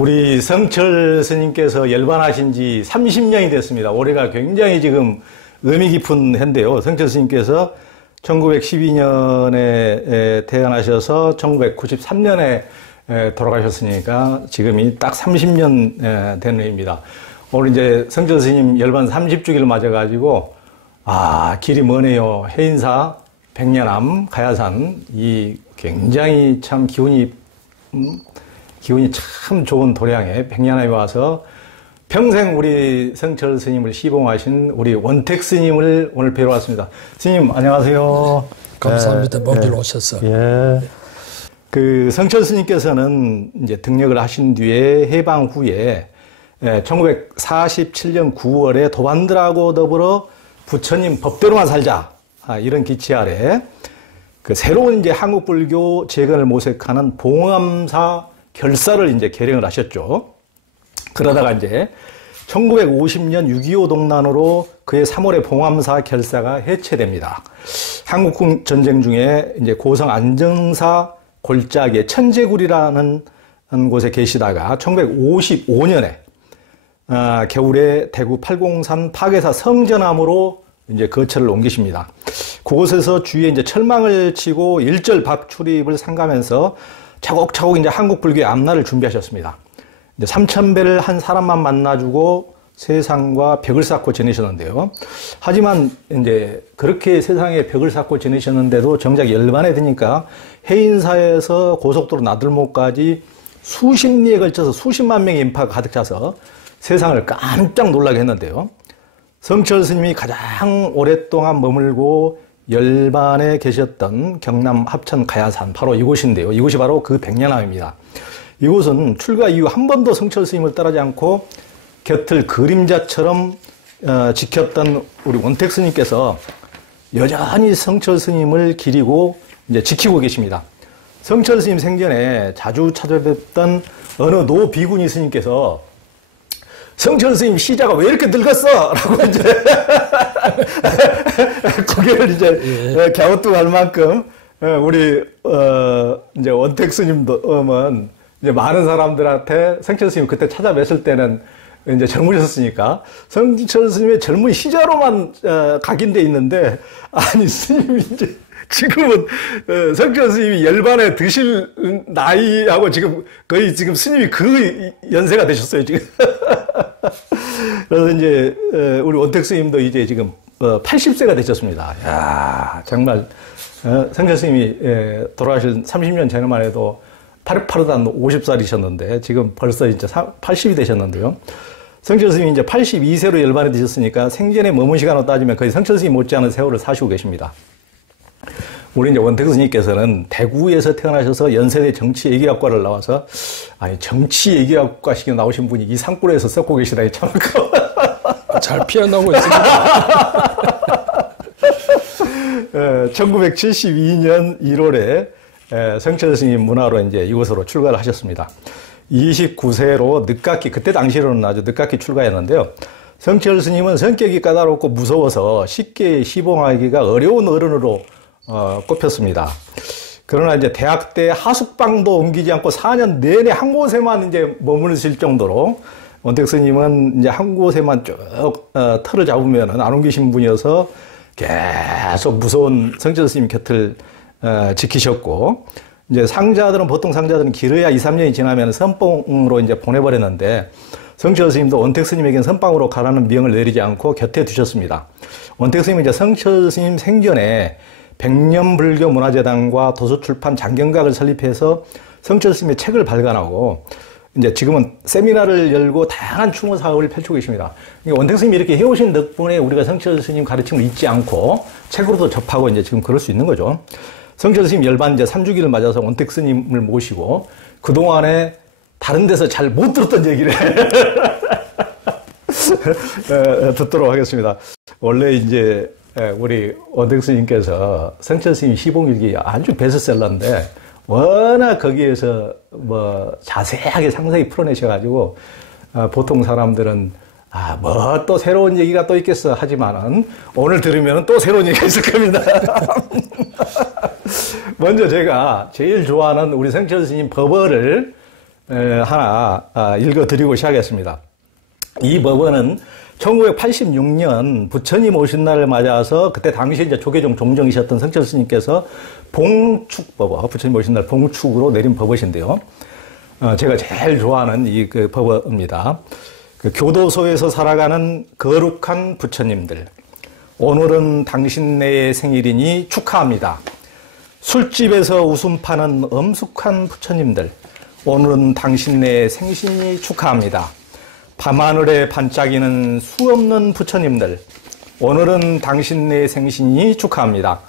우리 성철 스님께서 열반하신 지 30년이 됐습니다. 올해가 굉장히 지금 의미 깊은 해인데요. 성철 스님께서 1912년에 태어나셔서 1993년에 돌아가셨으니까 지금이 딱 30년 된 해입니다. 오늘 이제 성철 스님 열반 30주기를 맞아가지고, 길이 머네요. 해인사, 백년암, 가야산, 이 굉장히 참 기운이 참 좋은 도량에 백년암에 와서 평생 우리 성철 스님을 시봉하신 우리 원택 스님을 오늘 뵈러 왔습니다. 스님, 안녕하세요. 감사합니다. 먼 길 오셔서. 예. 그 성철 스님께서는 이제 등력을 하신 뒤에 해방 후에 1947년 9월에 도반들하고 더불어 부처님 법대로만 살자, 이런 기치 아래 그 새로운 이제 한국 불교 재건을 모색하는 봉암사 결사를 이제 개령을 하셨죠. 그러다가 이제 1950년 6.25 동란으로 그해 3월에 봉암사 결사가 해체됩니다. 한국 전쟁 중에 이제 고성 안정사 골짜기에 천재굴이라는 곳에 계시다가 1955년에 겨울에 대구 팔공산 파괴사 성전암으로 이제 거처를 옮기십니다. 그곳에서 주위에 이제 철망을 치고 일절 밥 출입을 삼가면서 차곡차곡 이제 한국 불교의 앞날을 준비하셨습니다. 이제 3,000배를 한 사람만 만나주고 세상과 벽을 쌓고 지내셨는데요. 하지만 이제 그렇게 세상에 벽을 쌓고 지내셨는데도 정작 열반에 드니까 해인사에서 고속도로 나들목까지 수십 리에 걸쳐서 수십만 명의 인파가 가득 차서 세상을 깜짝 놀라게 했는데요. 성철 스님이 가장 오랫동안 머물고 열반에 계셨던 경남 합천 가야산, 바로 이곳인데요. 이곳이 바로 그 백년암입니다. 이곳은 출가 이후 한 번도 성철 스님을 떠나지 않고 곁을 그림자처럼 지켰던 우리 원택 스님께서 여전히 성철 스님을 기리고 이제 지키고 계십니다. 성철 스님 생전에 자주 찾아뵙던 어느 노 비구니 스님께서 성철 스님 시자가 왜 이렇게 늙었어? 라고 이제 고개를 이제 갸우뚱할 만큼 우리 이제 원택 스님도 이제 많은 사람들한테 성철 스님 그때 찾아뵀을 때는 이제 젊으셨으니까 성철 스님의 젊은 시자로만 각인돼 있는데, 아니 스님이 이제 지금은 성철 스님이 열반에 드실 나이하고 지금 거의 지금 스님이 그 연세가 되셨어요 지금. 그래서 이제 우리 원택 스님도 이제 지금 80세가 되셨습니다. 야, 정말 성철 스님이 돌아가신 30년 전에만 해도 파릇파릇한 50살이셨는데 지금 벌써 이제 80이 되셨는데요. 성철 스님이 이제 82세로 열반에 드셨으니까 생전에 머문 시간으로 따지면 거의 성철 스님 못지않은 세월을 사시고 계십니다. 우리 이제 원택 스님께서는 대구에서 태어나셔서 연세대 정치예기학과를 나와서, 아니 정치예기학과식에 나오신 분이 이 산골에서 썩고 계시다니 참 잘 피어나고 있습니다. 1972년 1월에 성철 스님 문화로 이제 이곳으로 출가를 하셨습니다. 29세로 늦깎이, 그때 당시로는 아주 늦깎이 출가했는데요. 성철 스님은 성격이 까다롭고 무서워서 쉽게 시봉하기가 어려운 어른으로 꼽혔습니다. 그러나 이제 대학 때 하숙방도 옮기지 않고 4년 내내 한 곳에만 이제 머무르실 정도로 원택 스님은 이제 한 곳에만 쭉 틀을 잡으면 안 옮기신 분이어서 계속 무서운 성철 스님 곁을 지키셨고, 이제 보통 상자들은 길어야 2, 3년이 지나면 선봉으로 이제 보내버렸는데, 성철 스님도 원택 스님에게는 선방으로 가라는 명을 내리지 않고 곁에 두셨습니다. 원택 스님은 이제 성철 스님 생전에 백년불교문화재단과 도서출판 장경각을 설립해서 성철 스님의 책을 발간하고, 이제 지금은 세미나를 열고 다양한 추모 사업을 펼치고 계십니다. 원택 스님이 이렇게 해오신 덕분에 우리가 성철 스님 가르침을 잊지 않고 책으로도 접하고 이제 지금 그럴 수 있는 거죠. 성철 스님 열반 이제 3주기를 맞아서 원택 스님을 모시고 그동안에 다른 데서 잘 못 들었던 얘기를 듣도록 하겠습니다. 원래 이제 우리 원택 스님께서 성철 스님 시봉일기 아주 베스트셀러인데 워낙 거기에서 자세하게 상세히 풀어내셔가지고 보통 사람들은 뭐 또 새로운 얘기가 또 있겠어 하지만은 오늘 들으면 또 새로운 얘기가 있을 겁니다. 먼저 제가 제일 좋아하는 우리 성철 스님 법어를 하나 읽어드리고 시작하겠습니다. 이 법원은 1986년 부처님 오신 날을 맞아서 그때 당시 이제 조계종 종정이셨던 성철 스님께서 봉축법원, 부처님 오신 날 봉축으로 내린 법원인데요. 제가 제일 좋아하는 그 법원입니다. 그 교도소에서 살아가는 거룩한 부처님들. 오늘은 당신네의 생일이니 축하합니다. 술집에서 웃음 파는 엄숙한 부처님들. 오늘은 당신네의 생신이 축하합니다. 밤하늘에 반짝이는 수없는 부처님들. 오늘은 당신네의 생신이 축하합니다.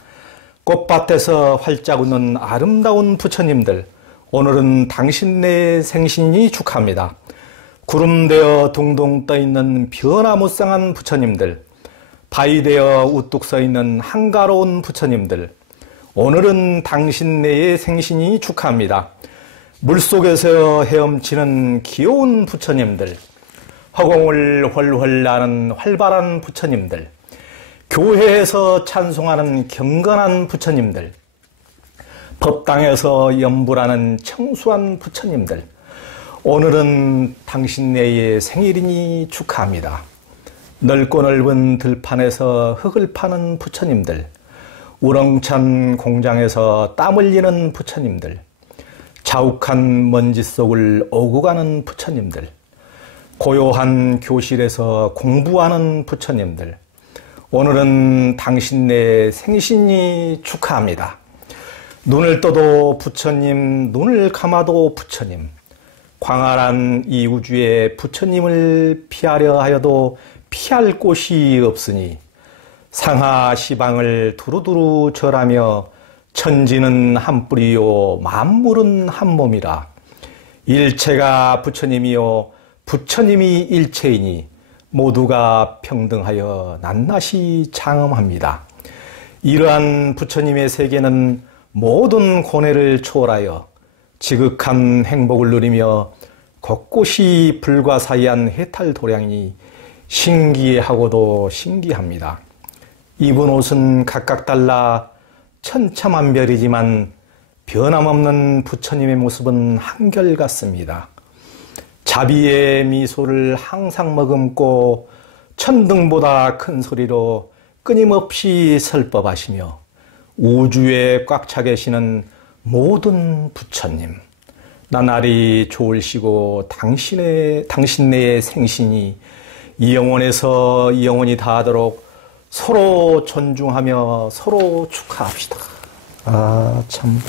꽃밭에서 활짝 웃는 아름다운 부처님들. 오늘은 당신네의 생신이 축하합니다. 구름되어 둥둥 떠있는 변화무쌍한 부처님들. 바위되어 우뚝 서있는 한가로운 부처님들. 오늘은 당신네의 생신이 축하합니다. 물속에서 헤엄치는 귀여운 부처님들. 허공을 훨훨 나는 활발한 부처님들. 교회에서 찬송하는 경건한 부처님들. 법당에서 연불하는 청수한 부처님들. 오늘은 당신네의 생일이니 축하합니다. 넓고 넓은 들판에서 흙을 파는 부처님들. 우렁찬 공장에서 땀 흘리는 부처님들. 자욱한 먼지 속을 오고 가는 부처님들. 고요한 교실에서 공부하는 부처님들. 오늘은 당신네 생신이 축하합니다. 눈을 떠도 부처님, 눈을 감아도 부처님. 광활한 이 우주에 부처님을 피하려 하여도 피할 곳이 없으니 상하 시방을 두루두루 절하며 천지는 한 뿌리요 만물은 한 몸이라. 일체가 부처님이요 부처님이 일체이니 모두가 평등하여 낱낱이 장엄합니다. 이러한 부처님의 세계는 모든 고뇌를 초월하여 지극한 행복을 누리며 곳곳이 불과사의한 해탈도량이 신기하고도 신기합니다. 입은 옷은 각각 달라 천차만별이지만 변함없는 부처님의 모습은 한결같습니다. 자비의 미소를 항상 머금고 천등보다 큰 소리로 끊임없이 설법하시며 우주에 꽉 차 계시는 모든 부처님, 나날이 좋으시고 당신네의 생신이 이 영혼에서 이 영혼이 다하도록 서로 존중하며 서로 축하합시다. 참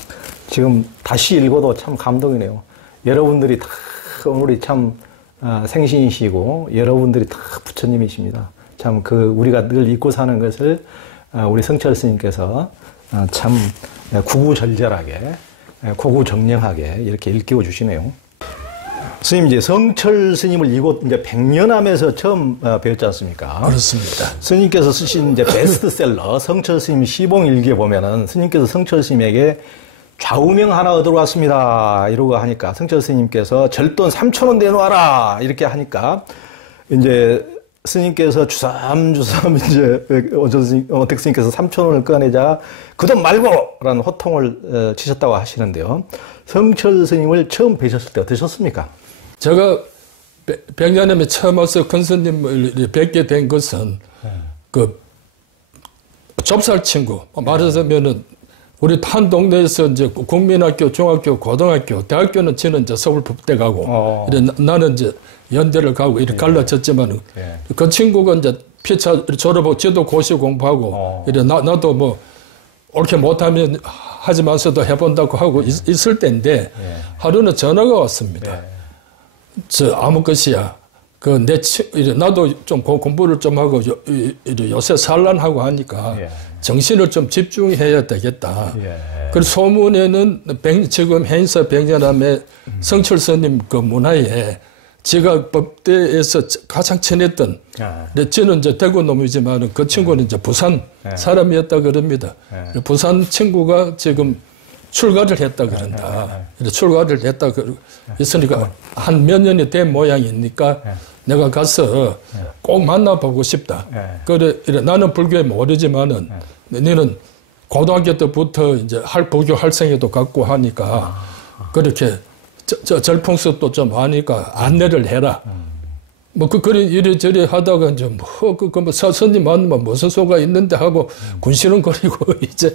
지금 다시 읽어도 참 감동이네요. 여러분들이 다 오늘이 참 생신이시고 여러분들이 다 부처님이십니다. 참 우리가 늘 잊고 사는 것을 우리 성철 스님께서 참 구구절절하게 고구정령하게 이렇게 일깨워 주시네요. 스님, 이제 성철 스님을 이곳 이제 백년암에서 처음 뵈었지 않습니까? 그렇습니다. 스님께서 쓰신 이제 베스트셀러 성철 스님 시봉일기에 보면은 스님께서 성철 스님에게 좌우명 하나 얻으러 왔습니다. 이러고 하니까 성철 스님께서 절돈 3,000원 내놓아라. 이렇게 하니까 이제 스님께서 주섬주섬 이제 어택 스님께서 3,000원을 꺼내자 그 돈 말고! 라는 호통을 치셨다고 하시는데요. 성철 스님을 처음 뵈셨을 때 어떠셨습니까? 제가 백년암에 처음 와서 큰 스님을 뵙게 된 것은 그 좁쌀 친구, 말하자면은 우리 한 동네에서 이제 국민학교, 중학교, 고등학교, 대학교는 저는 이제 서울 법대 가고, 나는 이제 연대를 가고 이렇게 갈라졌지만, 그 친구가 이제 피차 졸업하고 저도 고시 공부하고, 이래 나도 뭐, 옳게 못하면 하지만서도 해본다고 하고 있을 때인데, 하루는 전화가 왔습니다. 저 아무 것이야. 나도 좀 공부를 좀 하고 요새 산란하고 하니까 정신을 좀 집중해야 되겠다. 그래서 소문에는 지금 행사 백년암의 성철 스님 그 문화에 제가 법대에서 가장 친했던, 저는 이제 대구 놈이지만 그 친구는 이제 부산 사람이었다 그럽니다. 부산 친구가 지금 출가를 했다 그런다. 출가를 했다 그랬으니까 한 몇 년이 된 모양이니까 내가 가서 꼭 만나보고 싶다. 그래, 나는 불교에 모르지만은 너는 고등학교 때부터 이제 불교 활성에도 갖고 하니까 그렇게 절풍석도 좀 하니까 안내를 해라. 뭐, 이리저리 하다가 이제 뭐 스님 만나면 무슨 소가 있는데 하고 군시렁거리고 이제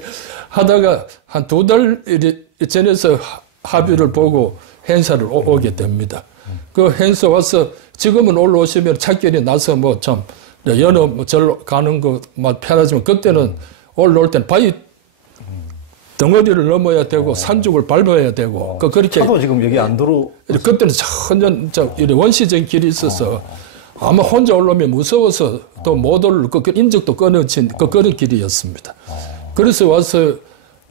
하다가 한 2달 전에서 합의를 보고 행사를 오게 됩니다. 그 행사 와서 지금은 올라오시면 찾길이 나서 뭐 참 연어 뭐 절로 가는 거 막 편하지만 그때는 올라올 때는 바위 덩어리를 넘어야 되고 산죽을 밟아야 되고 그렇게 차도 지금 여기 안 들어. 그때는 전혀 원시적인 길이 있어서 아마 혼자 올라오면 무서워서 또 못 올라 그 인적도 끊어진 그런 길이었습니다. 그래서 와서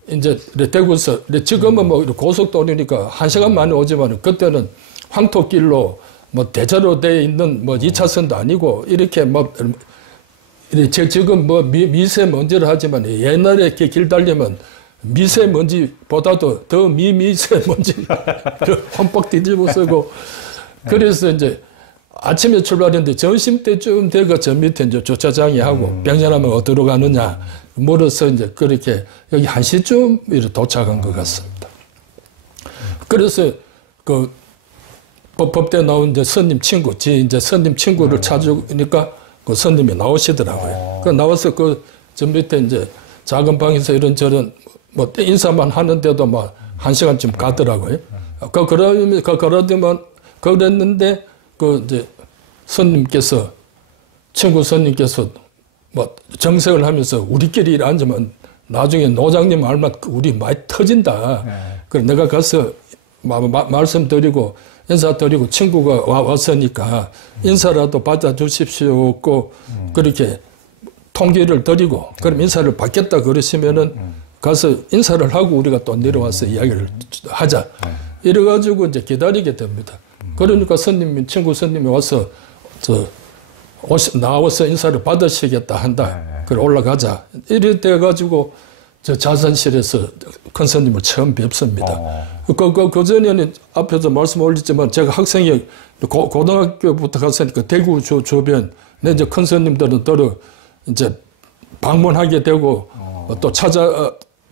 이제 대구에서 지금은 뭐 고속도로니까 1시간 만에 오지만 그때는 황토길로 뭐 대저로 돼 있는 뭐 2차선도 아니고 이렇게 뭐 지금 뭐 미세먼지를 하지만 옛날에 이렇게 길 달리면 미세먼지보다도 더 미세먼지 험뻑 뒤집어 쓰고 그래서 이제 아침에 출발했는데 점심 때쯤 되고 저 밑에 이제 주차장이 하고 병전하면 어디로 가느냐 물어서 이제 그렇게 여기 1시쯤 이렇게 도착한 것 같습니다. 그래서 그 법대 나온 이제 스님 친구, 이제 스님 친구를 찾으니까 그 스님이 나오시더라고요. 그 나와서 그 저 밑에 이제 작은 방에서 이런저런 뭐 인사만 하는데도 막 1시간쯤 가더라고요. 그랬는데 그 이제 스님께서 친구 스님께서 뭐 정색을 하면서 우리끼리 앉으면 나중에 노장님 말만 우리 많이 터진다. 그래서 내가 가서 말씀드리고 인사드리고 친구가 왔으니까 인사라도 받아주십시오. 그렇게 통기를 드리고 그럼 인사를 받겠다 그러시면은 가서 인사를 하고 우리가 또 내려와서 이야기를 하자. 이래가지고 이제 기다리게 됩니다. 그러니까 친구 스님이 와서 나와서 인사를 받으시겠다 한다. 그래 올라가자. 이래 돼가지고 저 자선실에서 큰 스님을 처음 뵙습니다. 그 전에는 앞에서 말씀 올렸지만 제가 학생이 고등학교부터 갔으니까 대구 주변 내 이제 큰 스님들은 이제 방문하게 되고 또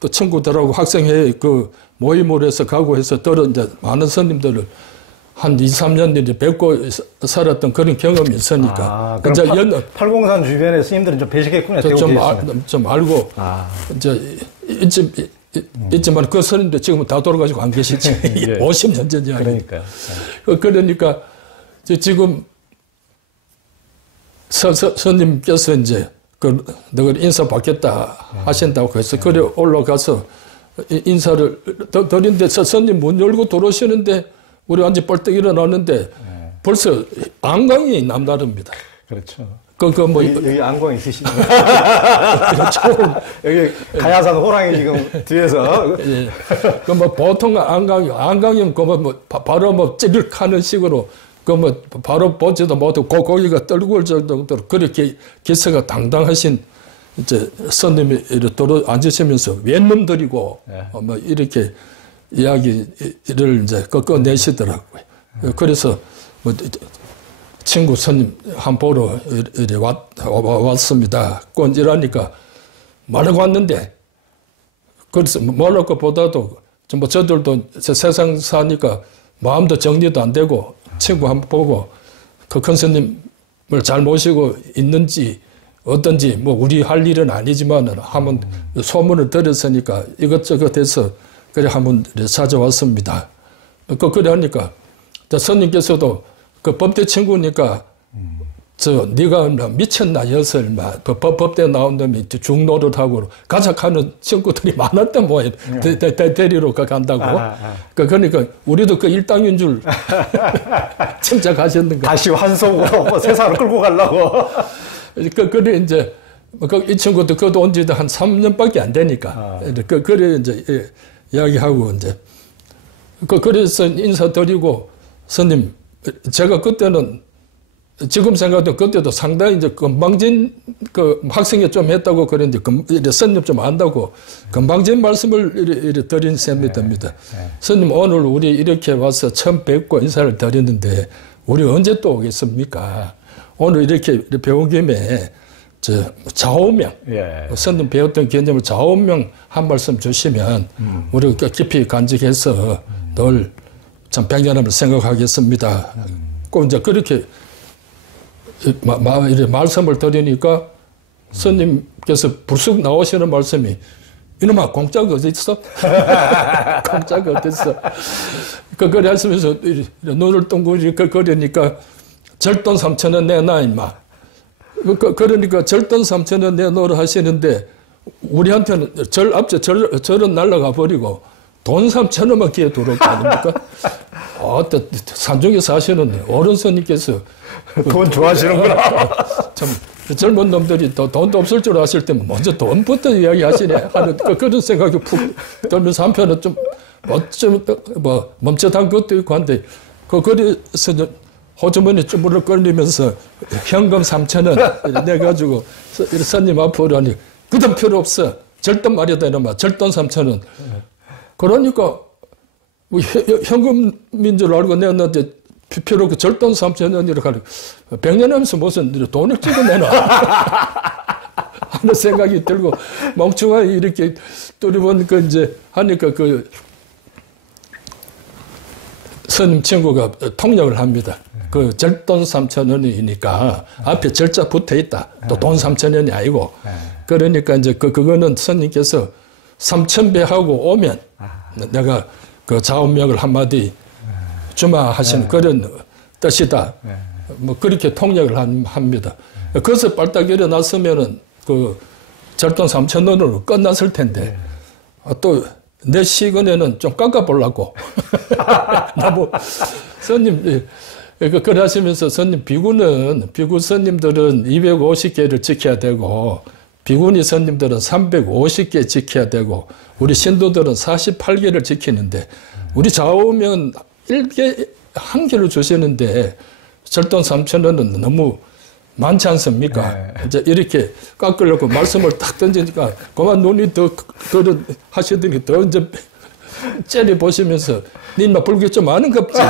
또 친구들하고 학생회의 그 모임을 해서 가고 해서 이제 많은 스님들을 한 2, 3년 이제 뵙고 살았던 그런 경험이 있으니까. 그럼 803 주변에 스님들은 좀 배식했구나. 좀 알고. 이제 있지만 그 스님들 지금은 다 돌아가지고 안 계시지. 예. 50년 전 이야기. 그러니까 지금 스님께서 이제 너를 인사 받겠다 하신다고 해서 그래 올라가서 인사를 드리는데 스님 문 열고 들어오시는데 우리 완전 벌떡 일어나는데 벌써 안광이 남다릅니다. 그렇죠. 여기 안광 있으시죠? 그렇죠. 여기 가야산 호랑이 지금 뒤에서. 예. 보통 안광이면 바로 뭐 찌릿하는 식으로 바로 보지도 못하고 고기가 떨굴 정도로 그렇게 기세가 당당하신 이제 스님이 이렇게 앉으시면서 웬놈들이고 뭐 이렇게 이야기를 이제 꺾어내시더라고요. 그래서 뭐 친구 스님 한 보러 이래 왔습니다. 이러니까 말하고 왔는데 그래서 말할 것보다도 뭐 저들도 세상 사니까 마음도 정리도 안 되고 친구 한번 보고 그 큰 스님을 잘 모시고 있는지 어떤지 뭐 우리 할 일은 아니지만 한번 소문을 들었으니까 이것저것 해서 그래 한번 찾아왔습니다. 그래 하니까 스님께서도 그 법대 친구니까 네가 미쳤나 엿을 법대 나온 놈이 중노릇하고 가작하는 친구들이 많았던 모양. 데리러 간다고. 그러니까 우리도 그 일당인 줄 침착하셨는가. 다시 환속으로 세상을 끌고 가려고. 그래 이제 이 친구도 그것도 온 지도 한 3년밖에 안 되니까. 그래 이제 이야기하고 이제 그래서 인사드리고 스님 제가 그때는 지금 생각해도 그때도 상당히 이제 건방진 학생이 좀 했다고 그랬는데 스님 좀 안다고 건방진 말씀을 이렇게 드린 셈이 됩니다. 스님 오늘 우리 이렇게 와서 처음 뵙고 인사를 드리는데 우리 언제 또 오겠습니까? 오늘 이렇게 배운 김에 좌우명 스님 배웠던 개념을 좌우명 한 말씀 주시면 우리가 깊이 간직해서 늘 참 백년함을 생각하겠습니다. 꼭 이제 그렇게 말씀을 드리니까 스님께서 불쑥 나오시는 말씀이 이놈아 공짜가 어디 있어? 공짜가 어디 있어? 그걸 하시면서 눈을 둥그리니까 절돈 3,000원 내놔 임마. 그러니까 절돈 3,000원 내놓으라 하시는데 우리한테는 앞에 절은 날아가 버리고 돈 3,000원만 귀에 들어올 거 아닙니까? 산중에 사시는 어른 스님께서 돈 좋아하시는구나. 참 젊은 놈들이 돈도 없을 줄 아실 때 먼저 돈부터 이야기하시네 하는 그런 생각이 푹 들면서 한편은 좀 멈칫한 것도 있고 한데 그래서 호주머니 쭈물을 끌리면서 현금 3,000원 내가지고 스님 앞으로 하니 그돈 필요 없어. 절돈 말이다 이놈아. 절돈 3,000원. 그러니까 현금인 줄 알고 내었는데 필요 없고 절돈 3,000원이라고 하니 100년 하면서 무슨 돈을 찍어내놔 하는 생각이 들고 멍청하게 이렇게 뚜리번 이제 하니까 스님 친구가 통역을 합니다. 그 절돈 3,000원이니까 앞에 절자 붙어 있다. 또 돈 3,000원이 아니고. 그러니까 이제 그거는 스님께서 3,000배 하고 오면 내가 그 자원명을 한마디 주마 하시는 그런 뜻이다. 뭐 그렇게 통역을 합니다. 그래서 빨딱 일어났으면은 그 절돈 3,000원으로 끝났을 텐데 또 내 시간에는 좀 깎아보려고. 나뭐 스님 그래 하시면서 스님 비구 스님들은 250개를 지켜야 되고 비구니 스님들은 350개 지켜야 되고 우리 신도들은 48개를 지키는데 우리 좌우면 1개, 1개를 주시는데 절돈 3,000원은 너무 많지 않습니까? 네. 이제 이렇게 깎으려고 말씀을 딱 던지니까 그만 눈이 더 하시더니 더 이제 째려 보시면서 니마 불교 좀 아는 거 없지?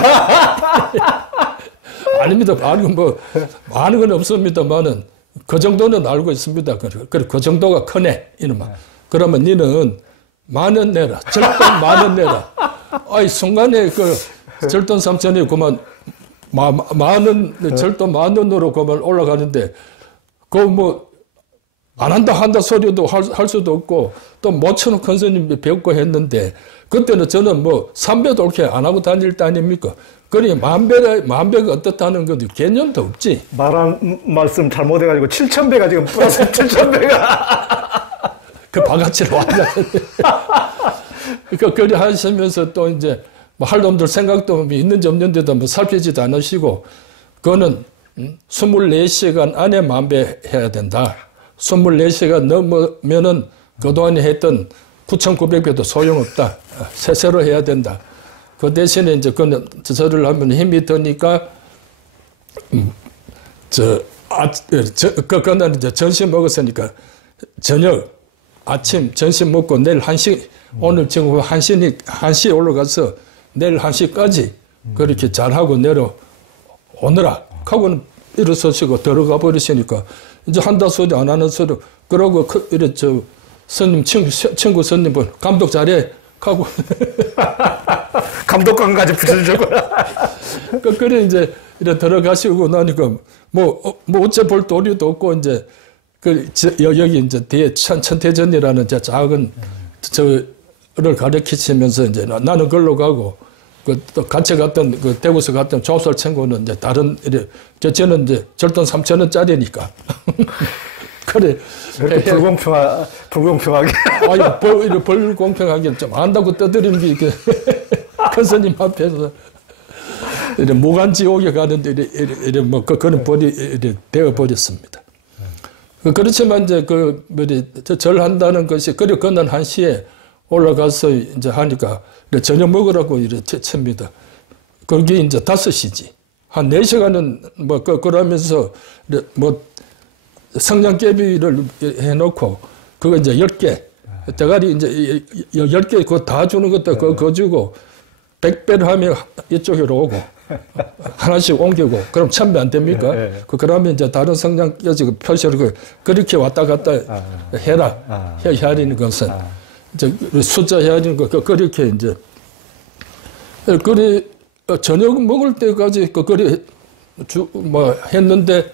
아닙니다. 아는 건 없습니다만은 그 정도는 알고 있습니다. 그 정도가 크네 이놈아. 그러면 니는 10,000원 내라. 절돈 10,000원 내라. 아이 순간에 그 절돈 3,000원이 그만 절돈 10,000원으로 그만 올라가는데 안 한다 소리도 할 수도 없고 또 모처럼 큰 스님이 배웠고 했는데 그때는 저는 3배도 옳게 안 하고 다닐 때 아닙니까? 그러니 만배가 어떻다는 것도 개념도 없지. 말한 말씀 잘못해가지고 7,000배가 지금 플러스 7,000배가. 그 바가지로 완전. 그러니까 그리 하시면서 또 이제 할 놈들 생각도 있는지 없는데도 살피지도 않으시고 그거는 24시간 안에 만배해야 된다. 24시간 넘으면은 그동안에 했던 9,900배도 소용없다. 새로 해야 된다. 그 대신에 이제 그는 저를 하면 힘이 드니까 그날 이제 점심 먹었으니까 저녁 아침 점심 먹고 내일 1시 오늘 지금 1시에 올라가서 내일 1시까지 그렇게 잘하고 내려오느라 하고는 일어서시고 들어가 버리시니까 이제 한다 소리 안 하는 소리 그러고 이래 스님 친구 스님은 감독 잘해 하고 감독관까지 붙여주셨구나. 그래 이제 이래 들어가시고 나니까 어째 볼 도리도 없고 이제 여기 이제 뒤에 천태전이라는 작은 저를 가르치시면서 이제 나는 걸로 가고 또 같이 갔던 대구에서 갔던 조업설 친구는 이제 다른 저는 이제 절돈 3,000원짜리니까 그래 불공평하게 아니 불공평하게 좀 안다고 떠드리는 게 큰 스님 앞에서 이래 무간지옥에 가는데 이래 그는 되어 버렸습니다. 그렇지만 이제 절한다는 것이 그날 1시에 올라가서 이제 하니까 저녁 먹으라고 이렇게 칩니다. 그게 이제 5시지. 한 4시간은 그러면서 성냥개비를 해놓고 그거 이제 10개 대가리 이제 10개 그거 다 주는 것도 그거 주고 100배를 하면 이쪽으로 오고 하나씩 옮기고 그럼 1,000배 안 됩니까? 그러면 이제 다른 성냥 껴지고 표시를 그렇게 왔다 갔다 해라. 해야 되는 것은 이제 숫자 해야 되는 거 그렇게 이제 그래 저녁 먹을 때까지 그 거리 뭐 했는데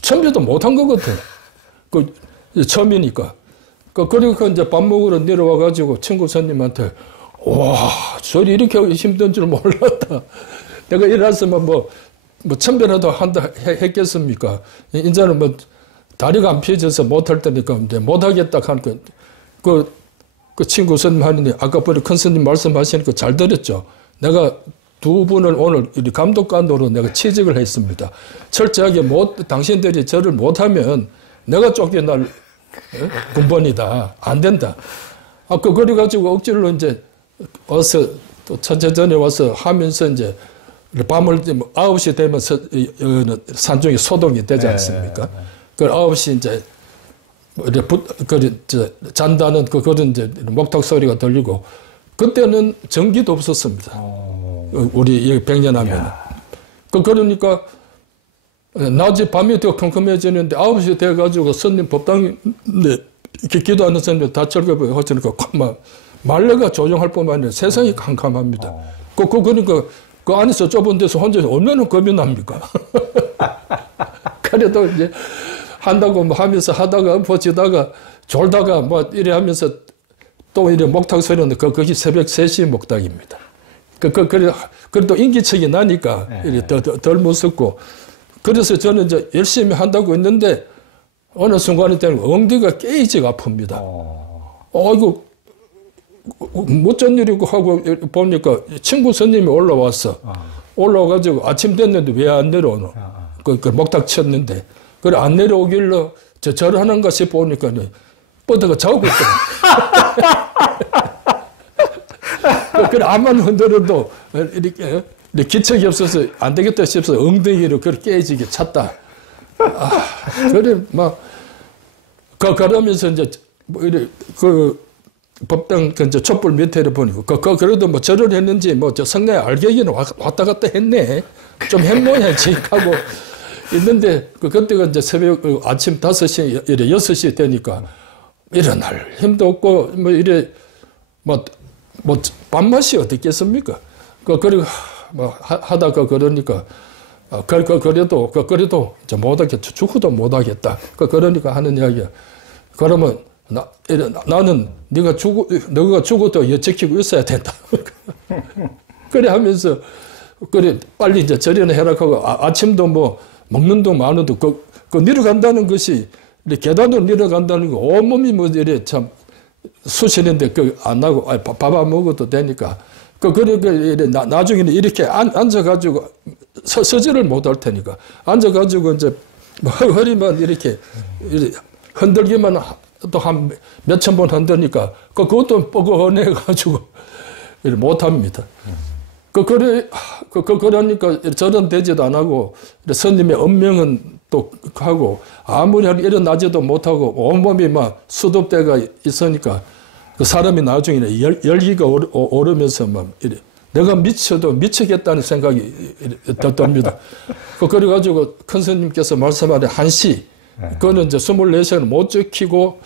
준비도 못한 것 같아. 그 처음이니까. 그리고 이제 밥 먹으러 내려와 가지고 친구 손님한테 와, 저리 이렇게 힘든 줄 몰랐다. 내가 일어났으면 뭐 천배라도 한다 했겠습니까? 이제는 뭐 다리가 안 펴져서 못할 때니까 이제 못하겠다 하니까 그 친구 스님 하느니 아까 큰 스님 말씀하시니까 잘 들었죠. 내가 두 분을 오늘 감독관으로 내가 취직을 했습니다. 철저하게 당신들이 저를 못하면 내가 쫓겨날 군번이다. 안 된다. 그래가지고 억지로 이제 와서 또 첫째 전에 와서 하면서 이제 밤을 9시 되면 산중이 소동이 되지 않습니까? 그 9시 이제 잔다는 그런 이제 목탁 소리가 들리고 그때는 전기도 없었습니다. 우리 여기 백년하면. 그러니까 낮에 밤이 더 컴컴해지는데 9시 돼가지고 스님 법당에 이렇게 기도하는 스님 다 철거해 하니까 막 말레가 조용할 뿐만 아니라 세상이 캄캄합니다. 그러니까 그 안에서 좁은 데서 혼자 얼마나 겁이 납니까? 그래도 이제 한다고 뭐 하면서 하다가 엎어지다가 졸다가 뭐 이래 하면서 또 이래 목탁 소리는 거기 새벽 3시 목탁입니다. 그래도 인기척이 나니까 이래 덜 무섭고 그래서 저는 이제 열심히 한다고 했는데 어느 순간에 되면 엉덩이가 깨지가 아픕니다. 이거 어쩐 일이고 하고 보니까 친구 스님이 올라왔어. 올라와가지고 아침 됐는데 왜 안 내려오노? 그 목탁 쳤는데. 그래 안 내려오길래 절을 하는가 싶어 보니까 뻗어가 자고 있더라. 그래 암만 흔들어도 이렇게 기척이 없어서 안 되겠다 싶어서 엉덩이로 그렇게 깨지게 찼다. 그래 막 그러면서 이제 뭐 이래 법당 이제 촛불 밑에를 보니까 그래도 뭐 절을 했는지 뭐 저 성내 알갱이는 왔다 갔다 했네. 좀 해놓아야지 하고 있는데 그때가 이제 새벽 아침 5시 이래 6시 되니까 일어날 힘도 없고 뭐 이래 뭐 밥맛이 어떻겠습니까? 그리고 뭐 하다가 그러니까 그래도 못하겠다. 죽어도 못하겠다. 그러니까 하는 이야기야. 그러면 나는 너가 죽어도 지키고 있어야 된다. 그래 하면서 그래 빨리 이제 절이나 해라하고 아침도 뭐 먹는 동 마는 동 그 내려간다는 것이 계단으로 내려간다는 거 온몸이 뭐 이래 참 쑤시는데 안 나고 밥 안 먹어도 되니까 그러니까 나중에는 이렇게 앉아가지고 서지를 못할 테니까 앉아가지고 이제 허리만 이렇게 흔들기만 또 한 몇천 번 흔드니까 그것도 뻐근해가지고 못합니다. 그러니까 저런 되지도 안 하고 스님의 언명은 또 하고 아무리 일어나지도 못하고 온몸이 막 수도대가 있으니까 그 사람이 나중에 열기가 오르면서 막 이래 내가 미쳐도 미치겠다는 생각이 듭니다. 그래가지고 큰 스님께서 말씀하신 1시 그거는 이제 24시간을 못 지키고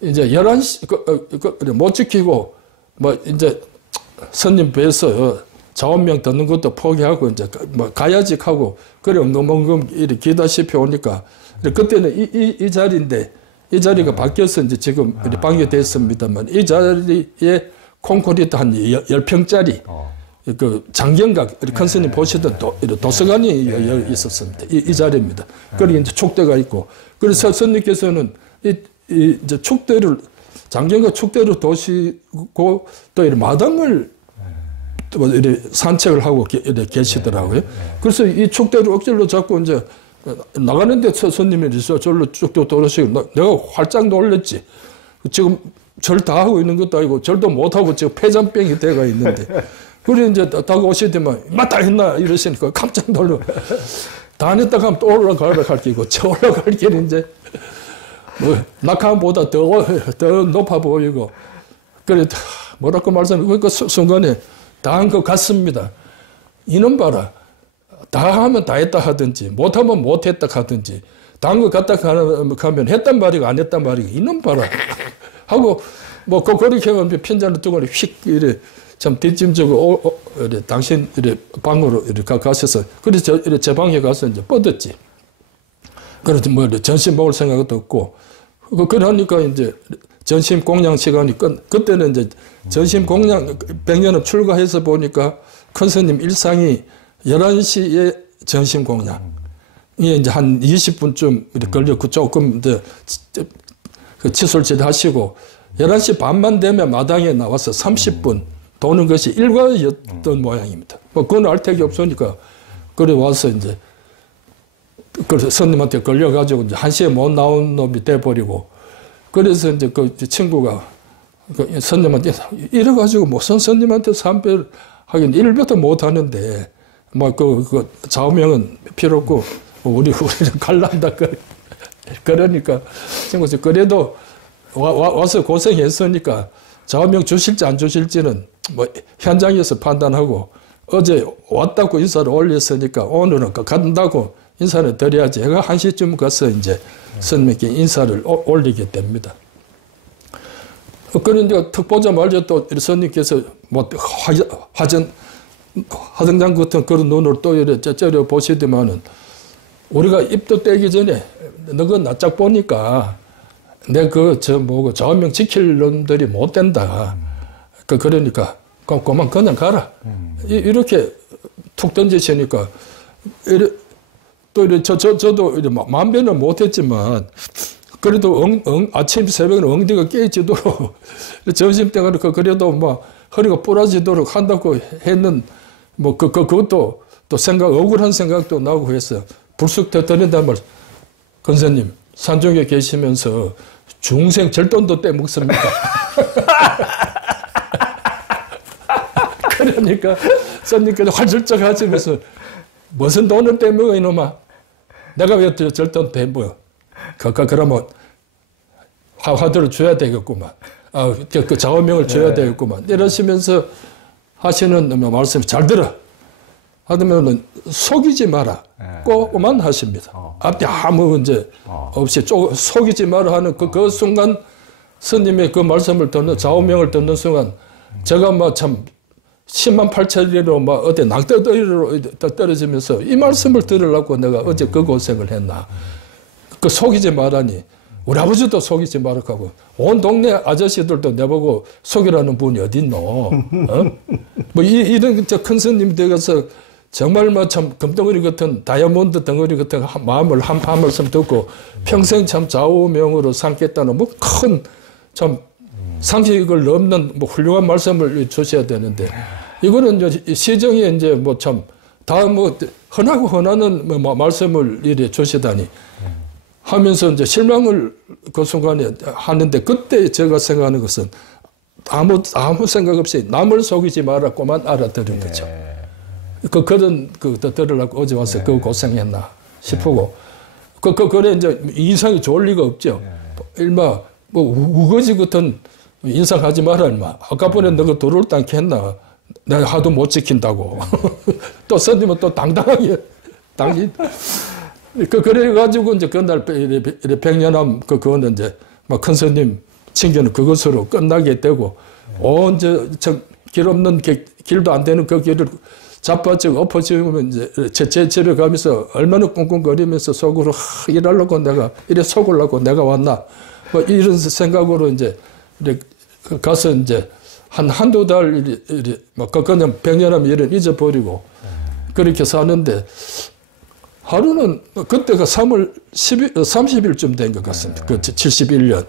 이제 11시 못 지키고 뭐 이제 스님 뵈서 자원명 듣는 것도 포기하고 이제 뭐 가야지 하고 그래 엉금엉금 이렇게 기다시피 오니까 그때는 이 자리인데 이 자리가 바뀌어서 이제 지금 방이 됐습니다만 이 자리에 콘크리트 한 10평짜리 그 장경각 큰 스님 보시던 도서관이 있었습니다. 이 자리입니다. 그리고 이제 축대가 있고 그래서 스님께서는 이제 축대를 장경각 축대를 도시고 또 이 마당을 또 이렇게 산책을 하고 계시더라고요. 그래서 이 축대를 억지로 잡고 이제 나가는데 손님이 절로 쭉 돌아오시고 내가 활짝 놀랬지. 지금 절 다 하고 있는 것도 아니고 절도 못 하고 지금 폐잔병이 돼가 있는데. 그래 이제 다가오시더만 맞다 했나 이러시니까 깜짝 놀라. 다 안 했다가 하면 또 올라갈 끼고 저 올라갈 길은 이제 뭐 낙하보다 더 높아 보이고 그래 뭐라고 말씀해 그 순간에 다 한 것 같습니다. 이놈 봐라. 다 하면 다 했다 하든지 못하면 못했다 하든지 다 한 것 같다 하면 했단 말이고 안 했단 말이고 이놈 봐라. 하고 뭐 그렇게 하면 편지를 두고 휙 이래 참 뒷짐지고 이래 당신 이래 방으로 이렇게 가셔서 그래서 이래 제 방에 가서 이제 뻗었지. 그래서 뭐 전신 먹을 생각도 없고 그러니까 이제 전심 공양 시간이 그때는 이제 전심 공양 백년업 출가해서 보니까 큰 스님 일상이 11시에 전심 공양. 이게 이제 한 20분쯤 이렇게 걸렸고 조금 이제 그 칫솔질 하시고 11시 반만 되면 마당에 나와서 30분 도는 것이 일과였던 모양입니다. 뭐 그건 알 택이 없으니까 그래 와서 이제 그래서 스님한테 걸려가지고 이제 1시에 못 나온 놈이 돼버리고 그래서 이제 그 친구가 그 스님한테 이래가지고 무슨 스님한테 삼별 하긴 일부터 못 하는데 뭐 그 좌우명은 필요 없고 우리는 갈란다 그러니까 친구가 그래도 와서 고생했으니까 좌우명 주실지 안 주실지는 뭐 현장에서 판단하고 어제 왔다고 인사를 올렸으니까 오늘은 간다고 인사를 드려야지. 제가 1시쯤 가서 이제 스님께 인사를 올리게 됩니다. 그런데 턱 보자마자 또 스님께서 뭐 화정장 같은 그런 눈을 또 이렇게 째려 보시더만은 우리가 입도 떼기 전에 너가 낯짝 보니까 내 좌우명 지킬 놈들이 못 된다. 그러니까 그냥 가라. 이렇게 툭 던지시니까 또 저도 만변은 못했지만 그래도 아침 새벽에 엉덩이가 깨지도록 점심 때가 그래도 막 허리가 부러지도록 한다고 했는 뭐 그것도 또 억울한 생각도 나고 해서 불쑥 터뜨린단 말. 권사님 산중에 계시면서 중생 절돈도 떼먹습니까? 그러니까 선님께서 활절적 하시면서 무슨 돈을 떼먹어 이놈아. 내가 왜 절돈 떼먹어. 그러면 화두를 줘야 되겠구만. 그 좌우명을 줘야 되겠구만. 이러시면서 하시는 말씀 잘 들어. 하면은 속이지 마라. 꼭만 하십니다. 앞에 아무 문제 없이 속이지 마라 하는 그 순간 스님의 그 말씀을 듣는 좌우명을 듣는 순간 제가 막 참 10만 8천리로 막 어디 낙떠더리로 떨어지면서 이 말씀을 들으려고 내가 어제 그 고생을 했나. 그 속이지 말라니. 우리 아버지도 속이지 말라고. 온 동네 아저씨들도 내보고 속이라는 분이 어딨노. 뭐 이런 큰 스님 되어서 정말 뭐 참 금덩어리 같은 다이아몬드 덩어리 같은 마음을 한 말씀 듣고 평생 참 좌우명으로 삼겠다는 뭐 큰 참 상식을 넘는 뭐 훌륭한 말씀을 주셔야 되는데 이거는 이제 시정에 이제 뭐 참 다 뭐 흔하고 흔하는 뭐 말씀을 이래 주시다니 하면서 이제 실망을 그 순간에 하는데 그때 제가 생각하는 것은 아무 생각 없이 남을 속이지 말라고만 알아들은 거죠. 그런 들으려고 어제 와서 그 고생했나 싶고 그래 이제 인상이 좋을 리가 없죠. 일마 뭐 우거지 같은 인상하지 마라 일마. 아까번에 너가 도를 땅게 했나. 내가 하도 못 지킨다고. 또 스님은 또 당당하게 당신 그래가지고 이제 그날 백년암 그거는 이제 막 큰 스님 친교는 그것으로 끝나게 되고 언제 길 없는 길도 안 되는 그 길을 자빠지고 엎어지면 이제 제 집에 가면서 얼마나 꿍꿍거리면서 속으로 일하려고 내가 이래 속으려고 내가 왔나 뭐 이런 생각으로 이제 가서 이제 한두 달 이래 막 그냥 백년암 일을 잊어버리고 그렇게 사는데 하루는 그때가 3월 30일쯤 된 것 같습니다. 그 71년.